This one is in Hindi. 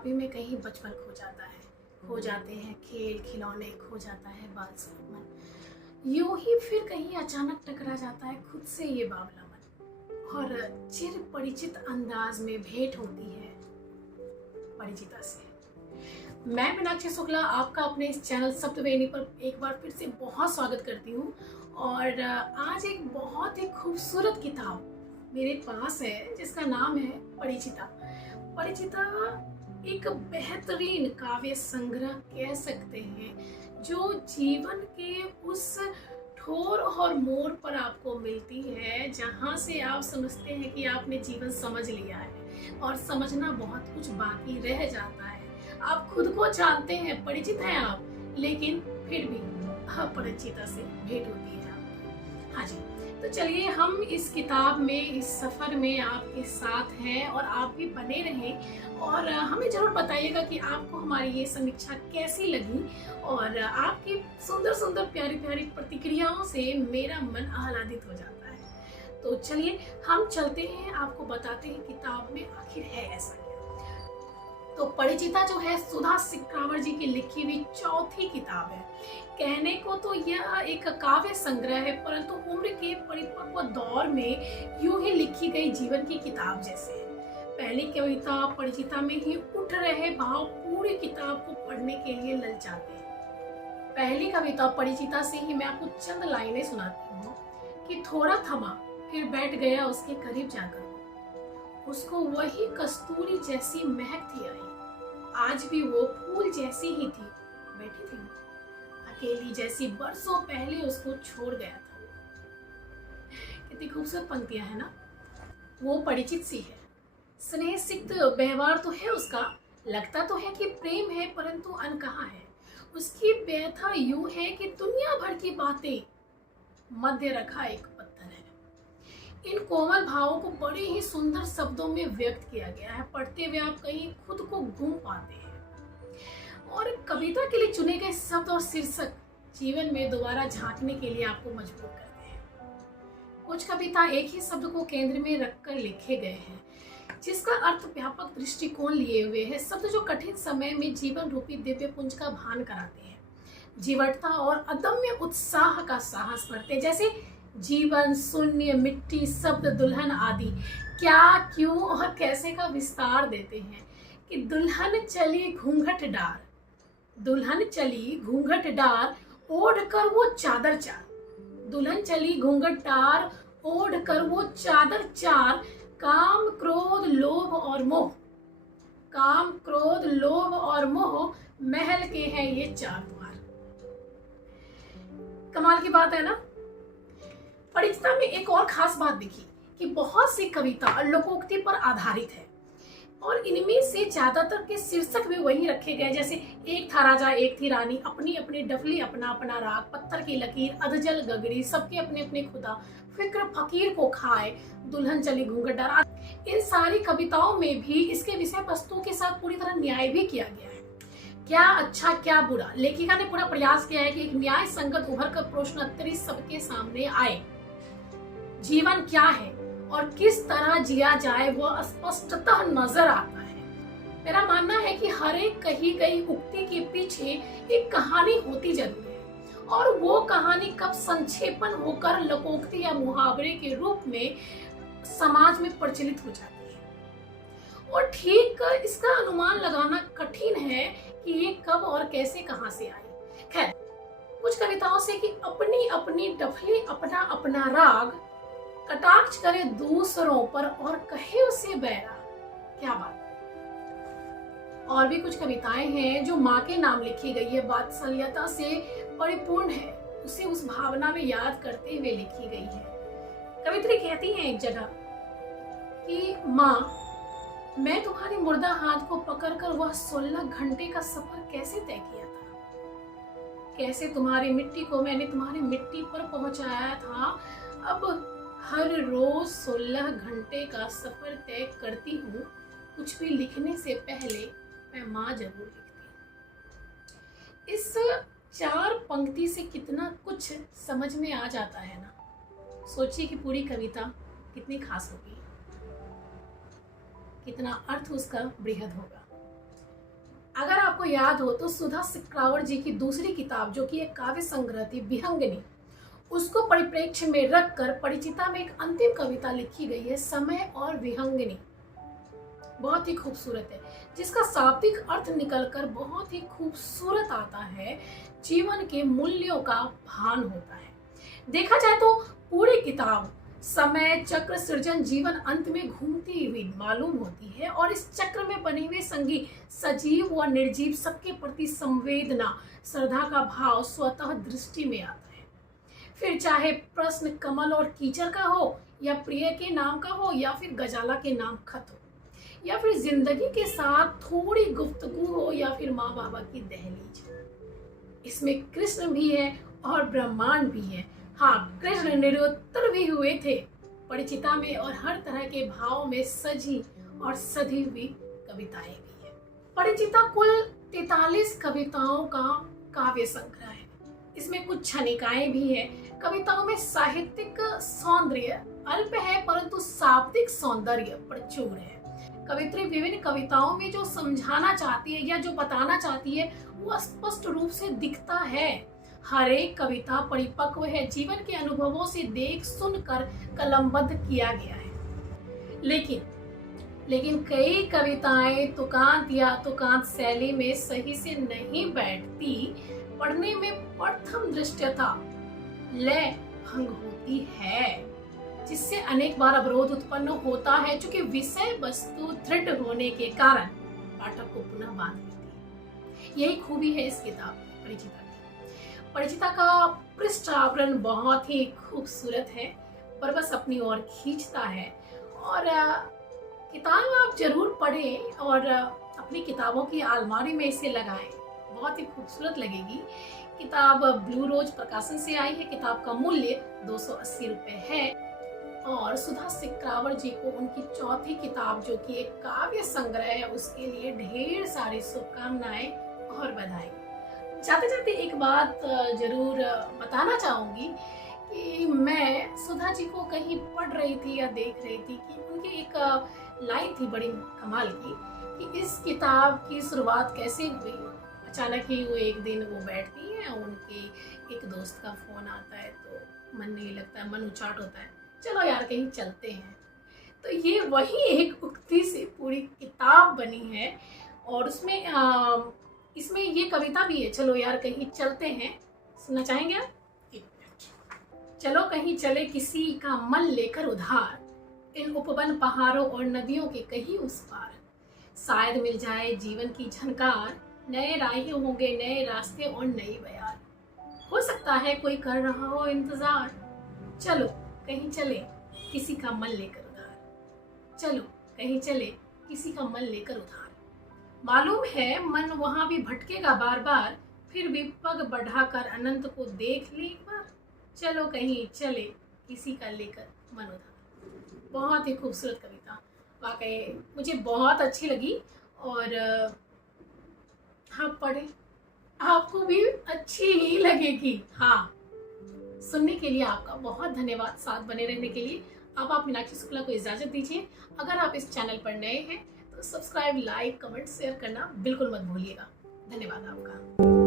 बुढ़ापे में कहीं बचपन खो जाता है, खो जाते हैं खेल खिलौने, खो जाता है बाल मन। यूं ही फिर कहीं अचानक टकरा जाता है खुद से ये बावला मन और चिर परिचित अंदाज में भेंट होती है परिचिता से। मैं मीनाक्षी शुक्ला आपका अपने इस चैनल सप्तवेणी पर एक बार फिर से बहुत स्वागत करती हूँ। और आज एक बहुत ही खूबसूरत किताब मेरे पास है जिसका नाम है परिचिता। परिचिता एक बेहतरीन काव्य संग्रह कह सकते हैं जो जीवन के उस ठोर और मोड़ पर आपको मिलती है जहाँ से आप समझते हैं कि आपने जीवन समझ लिया है और समझना बहुत कुछ बाकी रह जाता है। आप खुद को जानते हैं, परिचित हैं आप, लेकिन फिर भी अपरिचिता से भेंट होती है आपकी। हाँ जी, तो चलिए हम इस किताब में, इस सफर में आपके साथ हैं और आप भी बने रहें और हमें जरूर बताइएगा कि आपको हमारी ये समीक्षा कैसी लगी। और आपकी सुंदर सुंदर प्यारी प्यारी प्रतिक्रियाओं से मेरा मन आह्लादित हो जाता है। तो चलिए हम चलते हैं, आपको बताते हैं किताब में आखिर है ऐसा क्या। तो परिचिता जो है सुधा सिक्रावर जी की लिखी हुई चौथी किताब है। कहने को तो यह एक काव्य संग्रह है, परंतु उम्र के परिपक्व दौर में यूं ही लिखी गई जीवन की किताब जैसे है। पहली कविता परिचिता में ही उठ रहे भाव पूरी किताब को पढ़ने के लिए ललचाते हैं। पहली कविता परिचिता से ही मैं आपको चंद लाइनें सुनाती हूँ कि थोड़ा थमा, फिर बैठ गया उसके करीब जाकर। उसको वही कस्तूरी जैसी महक थी आई, आज भी वो फूल जैसी ही थी, बैठी थी वो अकेली जैसी बरसों पहले उसको छोड़ गया था। कितनी खूबसूरत पंक्तियां है ना। वो परिचित सी है, स्नेह सिक्त व्यवहार तो है उसका, लगता तो है कि प्रेम है परंतु अनकहा है। उसकी व्यथा यूं है कि दुनिया भर की बातें मध्य रखा एक पत्थर है। इन कोमल भावों को बड़े ही सुंदर शब्दों में व्यक्त किया गया है। पढ़ते हुए आप कहीं खुद को घूम पाते हैं और कविता के लिए चुने गए शब्द और शीर्षक जीवन में दोबारा झांकने के लिए आपको मजबूर करते हैं। कुछ कविता एक ही शब्द को केंद्र में रखकर लिखे गए हैं जिसका अर्थ व्यापक दृष्टिकोण लिए हुए है। शब्द जो कठिन समय में जीवन रूपी दिव्य पुंज का भान कराते हैं, जीवटता और अदम्य उत्साह का साहस भरते हैं। जैसे जीवन, शून्य, मिट्टी, शब्द, दुल्हन आदि क्या, क्यों और कैसे का विस्तार देते हैं कि दुल्हन चली घूंघट डार, दुल्हन चली घूंघट डार, ओढ़ कर वो चादर चार। दुल्हन चली घूंघट डार, ओढ़ कर वो चादर चार। काम क्रोध लोभ और मोह, काम क्रोध लोभ और मोह, महल के हैं ये चार द्वार। कमाल की बात है ना। परिचिता में एक और खास बात दिखी कि बहुत सी कविता लोकोक्ति पर आधारित है और इनमें से ज्यादातर के शीर्षक भी वही रखे गए। जैसे एक था राजा एक थी रानी, अपनी अपनी डफली अपना अपना राग, पत्थर की लकीर, अधजल गगरी, सबके अपने अपने खुदा, फिक्र फकीर को खाए, दुल्हन चली घूंघट डार। इन सारी कविताओं में भी इसके विषय वस्तु के साथ पूरी तरह न्याय भी किया गया है। क्या अच्छा क्या बुरा, लेखिका ने पूरा प्रयास किया है कि एक न्याय संगत उभर कर प्रश्नोत्तरी सबके सामने आए। जीवन क्या है और किस तरह जिया जाए वह स्पष्टतः नजर आता है। मेरा मानना है कि हर एक कही गई उक्ति के पीछे एक कहानी होती जरूर है और वो कहानी कब संक्षेपण होकर लोकोक्ति या मुहावरे के रूप में समाज में प्रचलित हो जाती है और ठीक इसका अनुमान लगाना कठिन है कि ये कब और कैसे कहां से आई। खैर, कुछ कविताओं से कि अपनी अपनी डफली अपना अपना राग, कटाक्ष करे दूसरों पर और कहे उसे बैरा। क्या बात है। और भी कुछ कविताएं हैं जो माँ के नाम लिखी गई है, वात्सल्यता से परिपूर्ण है, उसे उस भावना में याद करते हुए लिखी गई है। कवित्री कहती है एक जगह कि माँ, मैं तुम्हारे मुर्दा हाथ को पकड़कर वह 16 घंटे का सफर कैसे तय किया था, कैसे तुम्हारी मिट्टी को मैंने तुम्हारी मिट्टी पर पहुंचाया था। अब हर रोज 16 घंटे का सफर तय करती हूँ, कुछ भी लिखने से पहले मैं माँ जरूर लिखती हूँ। इस 4 पंक्ति से कितना कुछ समझ में आ जाता है ना। सोचिए कि पूरी कविता कितनी खास होगी, कितना अर्थ उसका बृहद होगा। अगर आपको याद हो तो सुधा सिक्रावर जी की दूसरी किताब जो कि एक काव्य संग्रह थी विहंगनी, उसको परिप्रेक्ष्य में रखकर परिचिता में एक अंतिम कविता लिखी गई है समय और विहंगनी। बहुत ही खूबसूरत है, जिसका शाब्दिक अर्थ निकलकर बहुत ही खूबसूरत आता है, जीवन के मूल्यों का भान होता है। देखा जाए तो पूरी किताब समय चक्र सृजन जीवन अंत में घूमती हुई मालूम होती है और इस चक्र में बने हुए संगी सजीव व निर्जीव सबके प्रति संवेदना श्रद्धा का भाव स्वतः दृष्टि में आता है। फिर चाहे प्रश्न कमल और कीचड़ का हो या प्रिय के नाम का हो या फिर गजाला के नाम खत हो या फिर जिंदगी के साथ थोड़ी गुफ्तगू हो या फिर माँ बाबा की दहलीज, इसमें कृष्ण भी है और ब्रह्मांड भी है। हाँ, कृष्ण निरुत्तर भी हुए थे परिचिता में और हर तरह के भाव में सजी और सधी हुई कविताएं भी है। परिचिता कुल 43 कविताओं का काव्य संग्रह है। इसमें कुछ क्षणिकाएं भी है। कविताओं में साहित्यिक सौंदर्य अल्प है परंतु शाब्दिक सौंदर्य प्रचुर है। कवित्री विभिन्न कविताओं में जो समझाना चाहती है या जो बताना चाहती है वो स्पष्ट रूप से दिखता है। हर एक कविता परिपक्व है, जीवन के अनुभवों से देख सुनकर कलमबद्ध किया गया है। लेकिन कई कविताएं तुकांत या तुकांत शैली में सही से नहीं बैठती, पढ़ने में प्रथम दृष्टया लय भंग होती है, जिससे अनेक बार अवरोध उत्पन्न होता है। चूंकि विषय वस्तु दृढ़ होने के कारण पाठक को पुनः बांध लेती है। यही खूबी है इस किताब की, परिचिता की। परिचिता का पृष्ठ आवरण बहुत ही खूबसूरत है, पर बस अपनी ओर खींचता है। और किताब आप जरूर पढ़ें और अपनी किताबों की अलमारी में इसे लगाएं, बहुत ही खूबसूरत लगेगी। किताब ब्लू रोज प्रकाशन से आई है। किताब का मूल्य 280 रुपए है और सुधा सिक्रावर जी को उनकी चौथी किताब जो कि एक काव्य संग्रह है उसके लिए ढेर सारी शुभकामनाएं और बधाई। जाते जाते एक बात जरूर बताना चाहूंगी कि मैं सुधा जी को कहीं पढ़ रही थी या देख रही थी कि उनकी एक लाइन थी बड़ी कमाल की कि इस किताब की शुरुआत कैसे हुई। अचानक ही वो एक दिन वो बैठती है, उनके एक दोस्त का फोन आता है तो मन नहीं लगता है, मन उचाट होता है, चलो यार कहीं चलते हैं। तो ये वही एक उक्ति से पूरी किताब बनी है और उसमें इसमें ये कविता भी है, चलो यार कहीं चलते हैं। सुनना चाहेंगे आप? एक मिनट। चलो कहीं चले किसी का मन लेकर उधार, इन उपवन पहाड़ों और नदियों के कहीं उस पार, शायद मिल जाए जीवन की झनकार, नए राह होंगे नए रास्ते और नई बयार, हो सकता है कोई कर रहा हो इंतजार, चलो कहीं चले किसी का मन लेकर उधार, चलो कहीं चले किसी का मन लेकर उधार। मालूम है मन वहां भी भटकेगा बार बार, फिर भी पग बढ़ाकर अनंत को देख ले एक बार, चलो कहीं चले किसी का लेकर मन उधार। बहुत ही खूबसूरत कविता, वाकई मुझे बहुत अच्छी लगी और हाँ पढ़े, आपको भी अच्छी ही लगेगी। हाँ, सुनने के लिए आपका बहुत धन्यवाद, साथ बने रहने के लिए। अब आप मीनाक्षी शुक्ला को इजाजत दीजिए। अगर आप इस चैनल पर नए हैं तो सब्सक्राइब, लाइक, कमेंट, शेयर करना बिल्कुल मत भूलिएगा। धन्यवाद आपका।